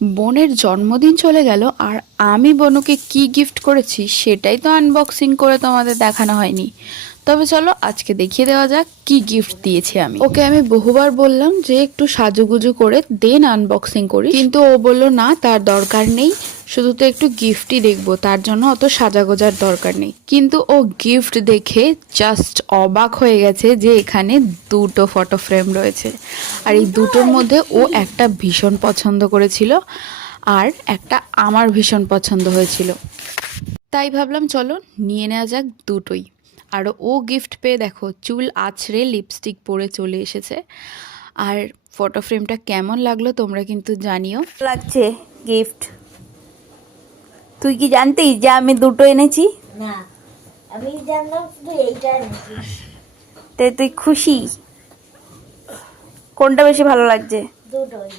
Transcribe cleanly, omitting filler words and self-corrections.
বোনের জন্মদিন চলে গেল আর আমি বোনকে কি গিফট করেছি সেটাই তো আনবক্সিং করে তোমাদের দেখানো হয়নি। তবে চলো আজকে দেখিয়ে দেওয়া যাক কি গিফট দিয়েছি আমি ওকে। আমি বহুবার বললাম যে একটু সাজুগুজু করে দেন আনবক্সিং করি, কিন্তু ও বলল না তার দরকার নেই, শুধু তো একটু গিফটই দেখবো, তার জন্য অত সাজাগোজার দরকার নেই। কিন্তু ও গিফট দেখে জাস্ট অবাক হয়ে গেছে যে এখানে দুটো ফটো ফ্রেম রয়েছে, আর এই দুটোর মধ্যে ও একটা ভীষণ পছন্দ করেছিল আর একটা আমার ভীষণ পছন্দ হয়েছিল। তাই ভাবলাম চলো নিয়ে নেওয়া যাক দুটোই। আর ও গিফট পেয়ে দেখো চুল আছড়ে লিপস্টিক পরে চলে এসেছে। আর ফটো ফ্রেমটা কেমন লাগলো তোমরা কিন্তু জানিও। লাগছে গিফট। তুই কি জানতিস যে আমি দুটো এনেছি? না, আমি জানলাম শুধু এইটা এনেছিস। তাই তুই খুশি? কোনটা বেশি ভালো লাগছে? দুটোই।